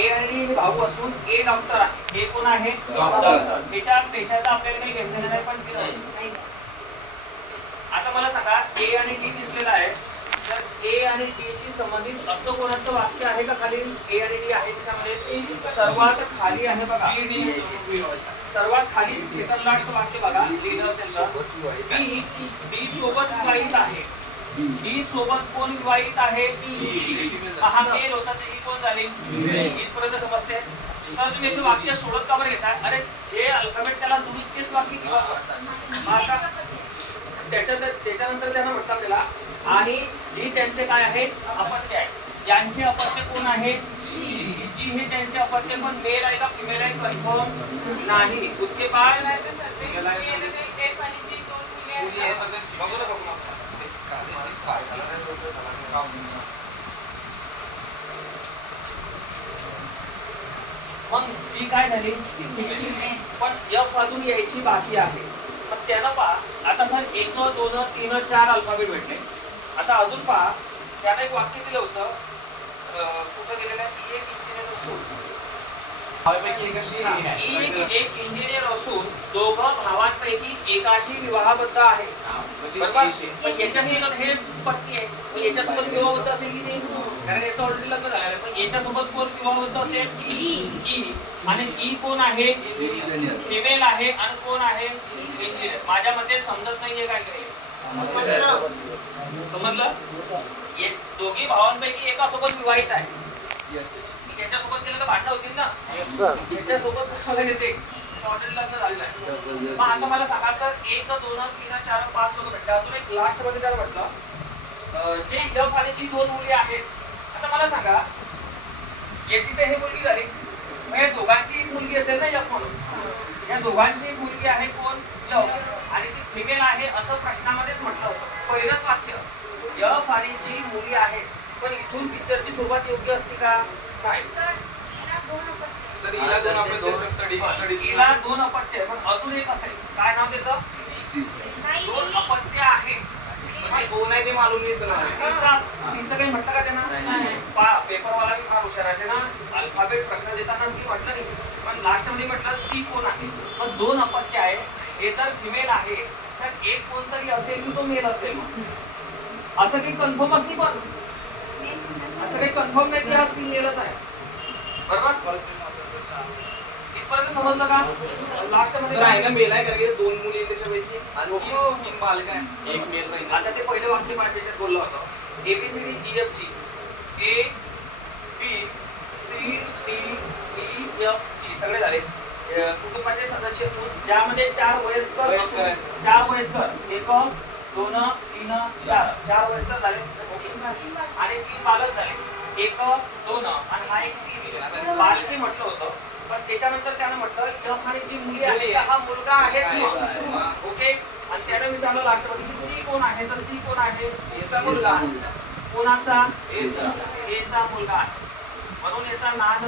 ए आणि डी हे भाऊ असून ए डॉक्टर आहे, हे कोण आहे डॉक्टर. त्याच्या पेशाचा आपल्याला काही घेतलेलं नाही पण नाही. आता मला सांगा ए आणि डी दिसलेला आहे, तर ए आणि डी शी संबंधित असं कोणाचं वाक्य आहे का खाली ए आणि डी आहे त्याच्यामध्ये? सर्वात खाली आहे बघा, सर्वात खाली सेकंड लास्ट वाक्य बघा लिहिलं असेल तर डी सोबत विवाहित आहे. डी सोबत कोण विवाहित आहे? हा मेल होता ते कोण झाले? इथपर्यंत समजते. सर तुम्ही असं वाक्य सोडत का बरं घेताय? अरे जे अल्फाबेट त्याला जुळून तेच वाक्य किंवा त्याच्यानंतर त्यांना म्हटलं आपल्याला आणि जी त्यांचे काय आहेत अपत्य आहे, यांचे अपत्य कोण आहे? जी हे त्यांचे अपत्य पण मेल आहे का फिमेल आहे कन्फर्म नाही. उसके बाद मग जी काय झाली पण एफ अजून यायची बाकी आहे. मग त्यानं पहा आता सर 1 2 3 4 अल्फाबेट भेटले. आता अजून पहा त्यानं एक वाक्य दिलं होतं कुठं गेलेलं आहे? एक इंजिनियर असून एक इंजिनियर असून दोघं भावांपैकी एकाशी विवाहबद्ध आहे. बरोबर? याच्यासोबत हे पत्नी आहे, मग याच्यासोबत विवाहबद्ध असेल की नाही? कारण याचं ऑलरेडी लग्न झालं. पण याच्यासोबत कोण विवाहबद्ध असेल? ई. आणि ई कोण आहे? फिमेल आहे. आणि कोण आहे? इंजिनियर. माझ्या मध्ये समजत नाहीये काय काय समजलं? एक दोघी भावांपैकी एकासोबत विवाहित आहे. त्याच्यासोबत गेलं तर भांडणं होतील ना. याच्यासोबत मला घेते ऑलरेडी लग्न झालेलं आहे. मग आता मला सांगा सर 1 2 3 4 5 लोक भेटले. अजून एक लास्ट मध्ये काय म्हटलं जे एफ आणि जी दोन मुली आहेत. आता मला सांगा याची तर हे मुलगी झाली, मग या दोघांची एक मुलगी असेल ना एफ म्हणून. या दोघांची एक मुलगी आहे कोण? एफ. आणि ती फिमेल आहे असं प्रश्नामध्येच म्हटलं होतं. पहिलंच वाक्य एफ आणि जी मुली आहेत. पण इथून पिक्चरची सुरुवात योग्य असते का? नाही. सर हिला दोन अपत्य पण अजून एक असेल. काय नाव त्याचं? दोन अपत्य आहेत. कोण आहे ते मालूम नाही सर. सीचं काही म्हटलं का त्यांना? पेपरवाला मी फार हुशार आहे ना, अल्फाबेट प्रश्न देताना सी म्हटलं नाही, पण लास्ट मध्ये म्हटलं सी कोण आहे. मग दोन अपत्य आहे. हे जर फिमेल आहे तर एक कोणतरी असेल की तो मेल असेल. असं काही कन्फर्मच नाही, पण असं काही कन्फर्म नाही की हा सी मेलच आहे. बरोबर? इथपर्यंत समजलं का? लास्ट मध्ये आहे ना मेल आहे, कारण की दोन मुली त्याच्यापैकी आणि तीन बालक आहे, एक मेल राहील. आता ते पहिलं वाक्य माझ्याच्यात बोललं होतं ABCD EFG A B C D E F G सगळे झाले कुटुंबाचे सदस्य ज्यामध्ये 4 वयस्कर 1 2 3 4 वयस्कर झाले आणि 3 बालक झाले. 1 2 आणि हा एक 3 बालकी म्हटलं होतं. पण त्याच्यानंतर त्यानं म्हटलं एफ आणि जी मुली आहे हा मुलगा आहेच. ओके. आणि त्यानं विचारलं लास्ट मध्ये की सी कोण आहे? तर सी कोण आहे? याचा मुलगा. कोणाचा? एचा मुलगा आहे. म्हणून याचा नान